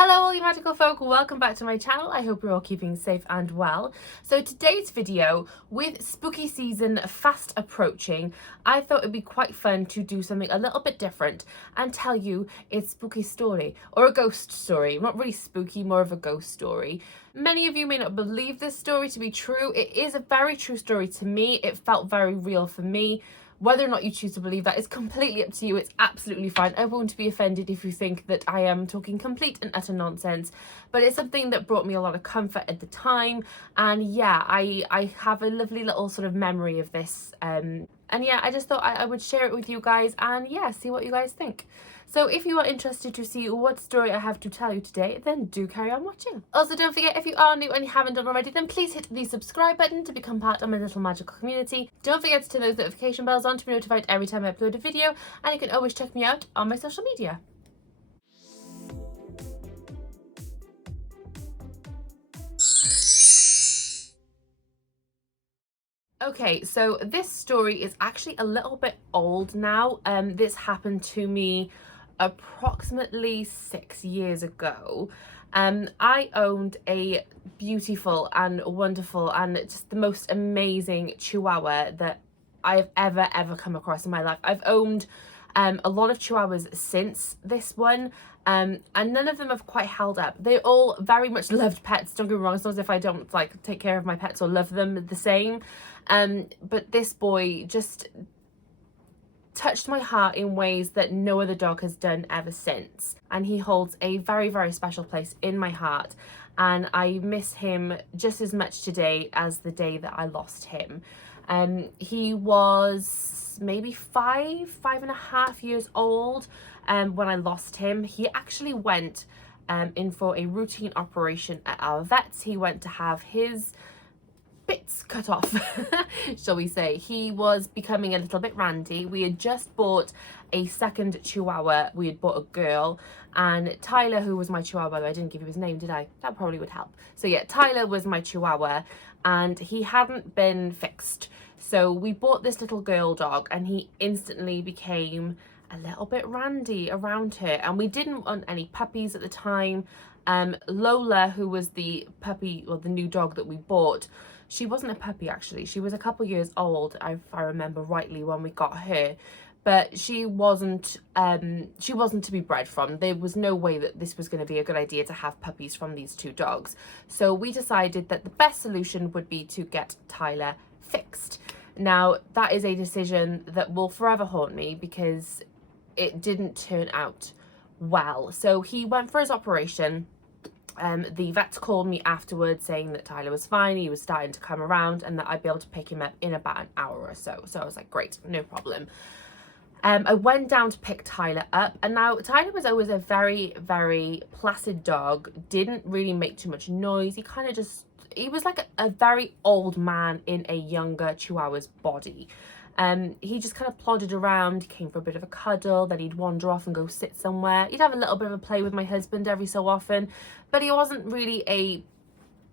Hello all you magical folk, welcome back to my channel. I hope you're all keeping safe and well. So today's video, with spooky season fast approaching, I thought it'd be quite fun to do something a little bit different and tell you a spooky story, or a ghost story. Not really spooky, more of a ghost story. Many of you may not believe this story to be true. It is a very true story to me. It felt very real for me. Whether or not you choose to believe that is completely up to you. It's absolutely fine. I won't be offended if you think that I am talking complete and utter nonsense, but it's something that brought me a lot of comfort at the time. And yeah, I have a lovely little sort of memory of this. And yeah, I just thought I would share it with you guys and yeah, see what you guys think. So if you are interested to see what story I have to tell you today, then do carry on watching. Also, don't forget, if you are new and you haven't done already, then please hit the subscribe button to become part of my little magical community. Don't forget to turn those notification bells on to be notified every time I upload a video, and you can always check me out on my social media. Okay, so this story is actually a little bit old now. This happened to me approximately 6 years ago. I owned a beautiful and wonderful and just the most amazing Chihuahua that I've ever come across in my life. I've owned a lot of Chihuahuas since this one, and none of them have quite held up. They all very much loved pets, don't get me wrong. It's not as if I don't like take care of my pets or love them the same, but this boy just touched my heart in ways that no other dog has done ever since, and he holds a very special place in my heart, and I miss him just as much today as the day that I lost him. He was maybe five and a half years old when I lost him. He actually went in for a routine operation at our vets. He went to have his bits cut off, shall we say. He was becoming a little bit randy. We had just bought a second Chihuahua. We had bought a girl, and Tyler, who was my Chihuahua, I didn't give you his name, did I? That probably would help. So yeah, Tyler was my Chihuahua, and he hadn't been fixed. So we bought this little girl dog, and he instantly became a little bit randy around her, and we didn't want any puppies at the time. Lola, who was the puppy, or the new dog that we bought, she wasn't a puppy actually. She was a couple years old, if I remember rightly, when we got her. But she wasn't to be bred from. There was no way that this was going to be a good idea to have puppies from these two dogs. So we decided that the best solution would be to get Tyler fixed. Now, that is a decision that will forever haunt me because it didn't turn out well. So he went for his operation. The vets called me afterwards saying that Tyler was fine, he was starting to come around, and that I'd be able to pick him up in about an hour or so. So I was like, great, no problem. I went down to pick Tyler up, and now Tyler was always a very placid dog, didn't really make too much noise. He was like a very old man in a younger Chihuahua's body. He just kind of plodded around. He came for a bit of a cuddle, then he'd wander off and go sit somewhere. He'd have a little bit of a play with my husband every so often, but he wasn't really a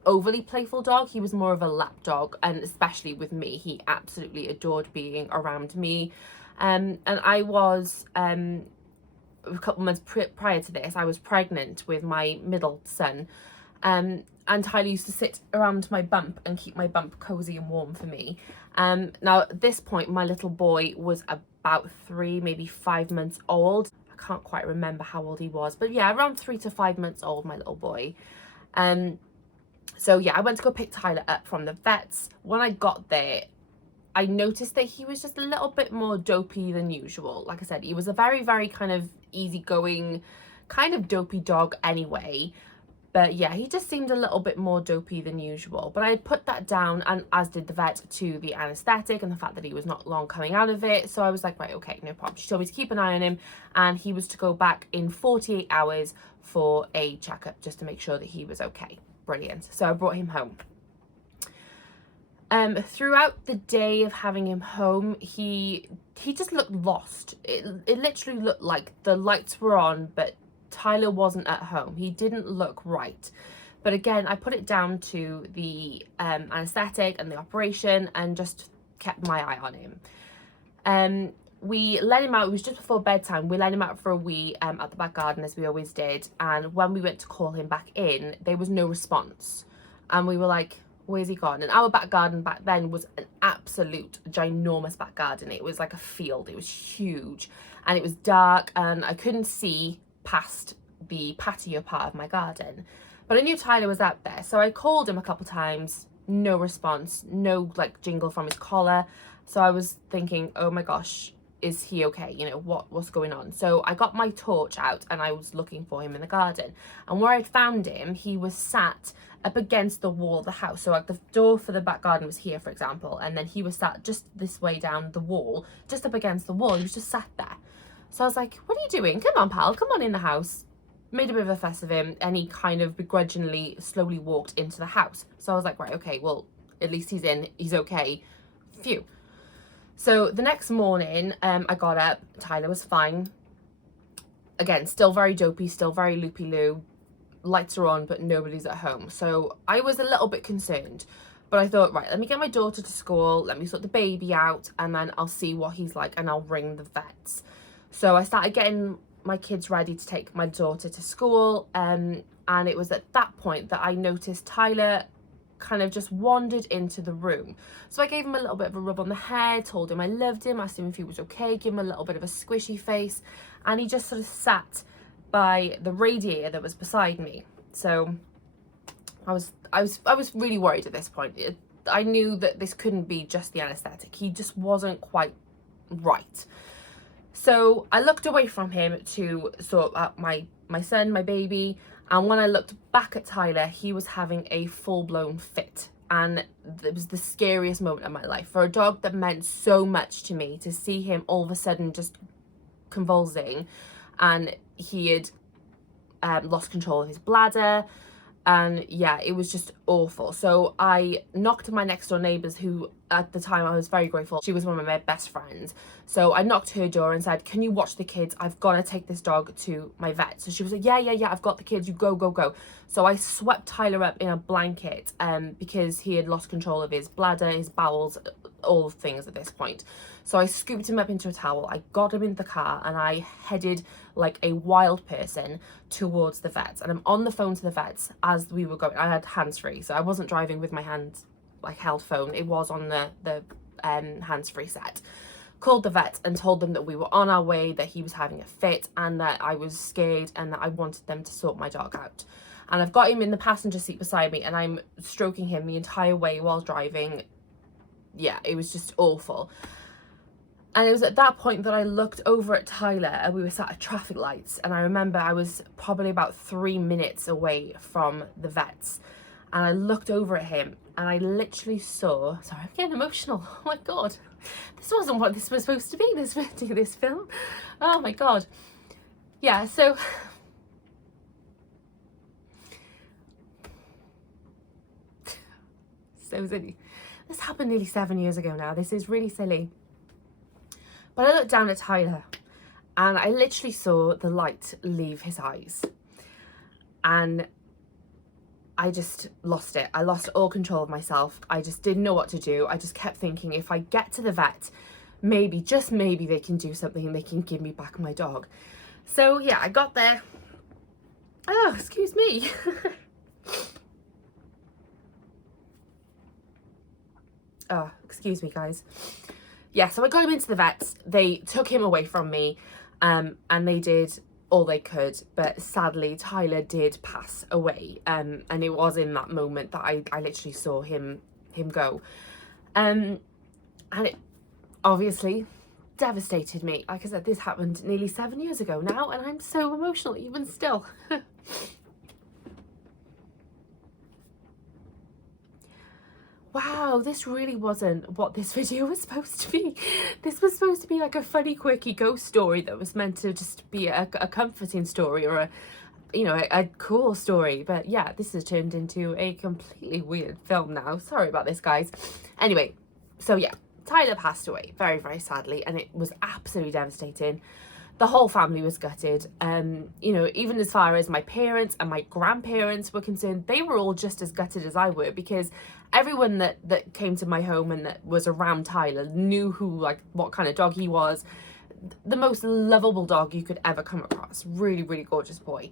overly playful dog. He was more of a lap dog, and especially with me, he absolutely adored being around me. And I was, a couple months prior to this, I was pregnant with my middle son. And Tyler used to sit around my bump and keep my bump cozy and warm for me. Now at this point, my little boy was about 3, maybe 5 months old. I can't quite remember how old he was, but yeah, around 3 to 5 months old, my little boy. So yeah, I went to go pick Tyler up from the vets. When I got there, I noticed that he was just a little bit more dopey than usual. Like I said, he was a very kind of easygoing, kind of dopey dog anyway. But yeah, he just seemed a little bit more dopey than usual. But I had put that down, and as did the vet, to the anaesthetic and the fact that he was not long coming out of it. So I was like, right, okay, no problem. She told me to keep an eye on him, and he was to go back in 48 hours for a checkup just to make sure that he was okay. Brilliant. So I brought him home. Throughout the day of having him home, he just looked lost. It literally looked like the lights were on, but Tyler wasn't at home. He didn't look right. But again, I put it down to the anaesthetic and the operation, and just kept my eye on him. we let him out. It was just before bedtime. We let him out for a wee at the back garden, as we always did. And when we went to call him back in, there was no response. And we were like, where's he gone? And our back garden back then was an absolute ginormous back garden. It was like a field. It was huge. And it was dark. And I couldn't see past the patio part of my garden. But I knew Tyler was out there. So I called him a couple times. No response. No, like, jingle from his collar. So I was thinking, oh my gosh, is he okay? You know, what's going on? So I got my torch out and I was looking for him in the garden. And where I'd found him, he was sat up against the wall of the house. So like the door for the back garden was here, for example. And then he was sat just this way down the wall, just up against the wall. He was just sat there. So I was like, what are you doing? Come on, pal, come on in the house. Made a bit of a fuss of him, and he kind of begrudgingly slowly walked into the house. So I was like, right, okay, well, at least he's in, he's okay. Phew. So the next morning, I got up, Tyler was fine. Again, still very dopey, still very loopy-loo. Lights are on, but nobody's at home. So I was a little bit concerned, but I thought, right, let me get my daughter to school, let me sort the baby out, and then I'll see what he's like, and I'll ring the vets. So I started getting my kids ready to take my daughter to school, and it was at that point that I noticed Tyler kind of just wandered into the room. So I gave him a little bit of a rub on the head, told him I loved him, asked him if he was okay, gave him a little bit of a squishy face, and he just sort of sat by the radiator that was beside me. So I was really worried at this point. I knew that this couldn't be just the anesthetic. He just wasn't quite right. So I looked away from him to sort out my son, my baby, and when I looked back at Tyler, he was having a full-blown fit. And it was the scariest moment of my life. For a dog that meant so much to me, to see him all of a sudden just convulsing, and he had lost control of his bladder. And yeah, it was just awful. So I knocked on my next door neighbours, who at the time I was very grateful. She was one of my best friends. So I knocked her door and said, can you watch the kids? I've got to take this dog to my vet. So she was like, yeah, I've got the kids. You go. So I swept Tyler up in a blanket because he had lost control of his bladder, his bowels, all things at this point. So I scooped him up into a towel, I got him in the car, and I headed like a wild person towards the vets. And I'm on the phone to the vets as we were going. I had hands-free, so I wasn't driving with my hands like held phone. It was on the hands-free set. Called the vet and told them that we were on our way, that he was having a fit, and that I was scared and that I wanted them to sort my dog out. And I've got him in the passenger seat beside me, and I'm stroking him the entire way while driving. Yeah, it was just awful. And it was at that point that I looked over at Tyler, and we were sat at traffic lights. And I remember I was probably about 3 minutes away from the vets. And I looked over at him, and I literally saw, sorry, I'm getting emotional. Oh my God. This wasn't what this was supposed to be, this film. Oh my God. Yeah, so silly. This happened nearly 7 years ago now. This is really silly. But I looked down at Tyler, and I literally saw the light leave his eyes. And I just lost it. I lost all control of myself. I just didn't know what to do. I just kept thinking, if I get to the vet, maybe, just maybe, they can do something and they can give me back my dog. So yeah, I got there. Oh, excuse me. Oh, excuse me, guys. Yeah, so I got him into the vets. They took him away from me, and they did all they could, but sadly Tyler did pass away, and it was in that moment that I literally saw him go, and it obviously devastated me. Like I said, this happened nearly 7 years ago now, and I'm so emotional even still. Wow, this really wasn't what this video was supposed to be. This was supposed to be like a funny, quirky ghost story that was meant to just be a comforting story, or a cool story. But yeah, this has turned into a completely weird film now. Sorry about this, guys. Anyway, so yeah, Tyler passed away very, very sadly, and it was absolutely devastating. The whole family was gutted. Even as far as my parents and my grandparents were concerned, they were all just as gutted as I were, because everyone that came to my home and that was around Tyler knew what kind of dog he was. the most lovable dog you could ever come across. Really, really gorgeous boy.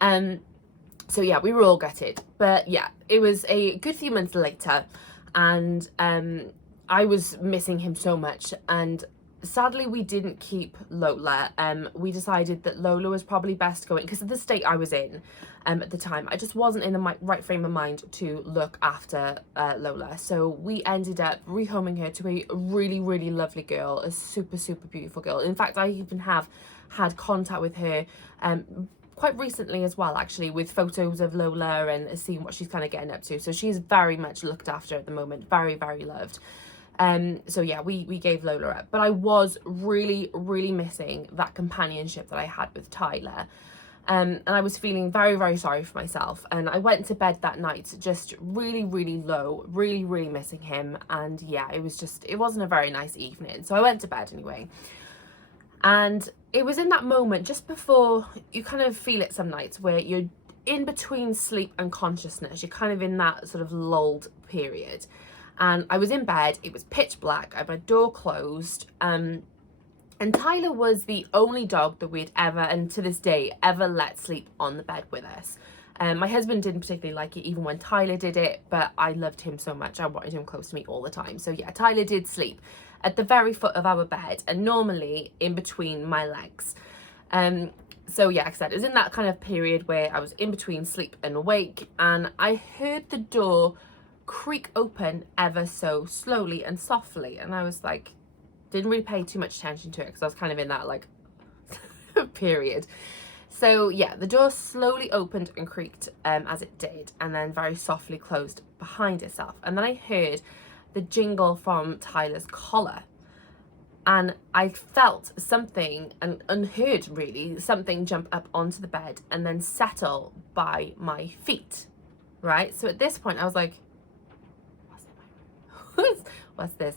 So yeah, we were all gutted. But yeah, it was a good few months later, and I was missing him so much, and sadly we didn't keep Lola. We decided that Lola was probably best going, because of the state I was in at the time. I just wasn't in the right frame of mind to look after Lola. So we ended up rehoming her to a really, really lovely girl, a super, super beautiful girl. In fact, I even have had contact with her quite recently as well, actually, with photos of Lola and seeing what she's kind of getting up to. So she's very much looked after at the moment, very, very loved. So yeah, we gave Lola up, but I was really, really missing that companionship that I had with Tyler. And I was feeling very, very sorry for myself. And I went to bed that night just really, really low, really, really missing him. And yeah, it wasn't a very nice evening. So I went to bed anyway. And it was in that moment, just before, you kind of feel it some nights, where you're in between sleep and consciousness. You're kind of in that sort of lulled period. And I was in bed, it was pitch black, I had my door closed, and Tyler was the only dog that we'd ever, and to this day, ever let sleep on the bed with us. My husband didn't particularly like it even when Tyler did it, but I loved him so much, I wanted him close to me all the time. So yeah, Tyler did sleep at the very foot of our bed, and normally in between my legs. So yeah, like I said, it was in that kind of period where I was in between sleep and awake, and I heard the door creak open ever so slowly and softly, and I was like, didn't really pay too much attention to it because I was kind of in that like period. So yeah, the door slowly opened and creaked as it did, and then very softly closed behind itself. And then I heard the jingle from Tyler's collar, and I felt something, and unheard really, something jump up onto the bed and then settle by my feet, right? So at this point I was like, what's this?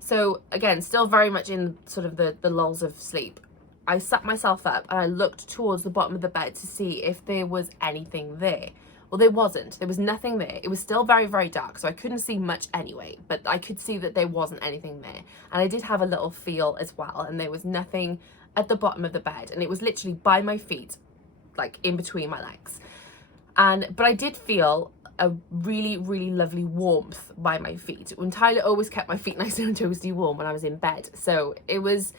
So again, still very much in sort of the lulls of sleep, I sat myself up and I looked towards the bottom of the bed to see if there was anything there. Well, there wasn't. There was nothing there. It was still very, very dark, so I couldn't see much anyway, but I could see that there wasn't anything there. And I did have a little feel as well, and there was nothing at the bottom of the bed, and it was literally by my feet, like in between my legs. But I did feel a really, really lovely warmth by my feet. When Tyler always kept my feet nice and toasty warm when I was in bed. So it was,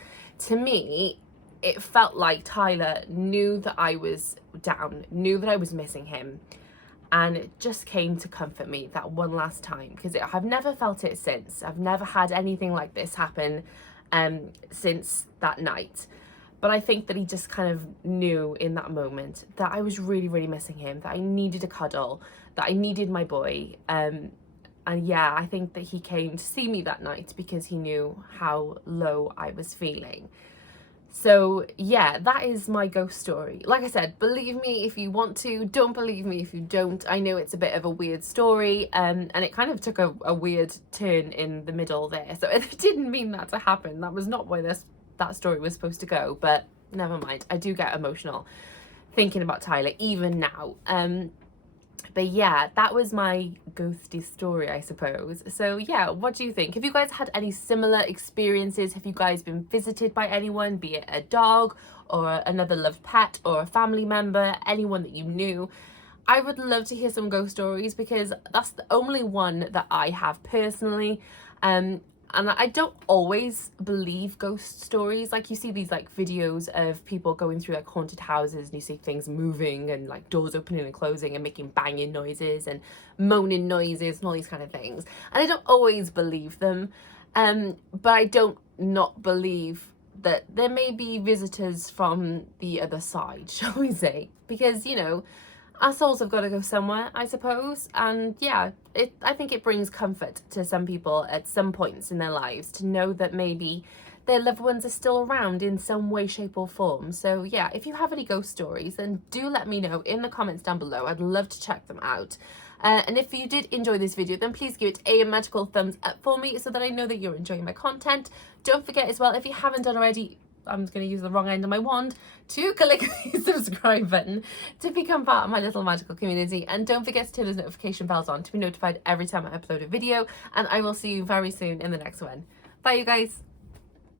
to me, it felt like Tyler knew that I was down, knew that I was missing him, and it just came to comfort me that one last time, because I've never felt it since. I've never had anything like this happen since that night. But I think that he just kind of knew in that moment that I was really, really missing him, that I needed a cuddle, that I needed my boy. And yeah, I think that he came to see me that night because he knew how low I was feeling. So yeah, that is my ghost story. Like I said, believe me if you want to, don't believe me if you don't. I know it's a bit of a weird story, and it kind of took a weird turn in the middle there. So it didn't mean that to happen. That was not where that story was supposed to go, but never mind. I do get emotional thinking about Tyler even now. But yeah, that was my ghosty story, I suppose. So yeah, what do you think? Have you guys had any similar experiences? Have you guys been visited by anyone, be it a dog or another loved pet or a family member, anyone that you knew? I would love to hear some ghost stories, because that's the only one that I have personally. And I don't always believe ghost stories. Like, you see these like videos of people going through like haunted houses, and you see things moving and like doors opening and closing and making banging noises and moaning noises and all these kind of things. And I don't always believe them. But I don't not believe that there may be visitors from the other side, shall we say? Because, you know, our souls have got to go somewhere, I suppose. And yeah, I think it brings comfort to some people at some points in their lives to know that maybe their loved ones are still around in some way, shape or form. So yeah, if you have any ghost stories, then do let me know in the comments down below. I'd love to check them out. And if you did enjoy this video, then please give it a magical thumbs up for me so that I know that you're enjoying my content. Don't forget as well, if you haven't done already, I'm just going to use the wrong end of my wand, to click the subscribe button to become part of my little magical community. And don't forget to turn those notification bells on to be notified every time I upload a video. And I will see you very soon in the next one. Bye, you guys.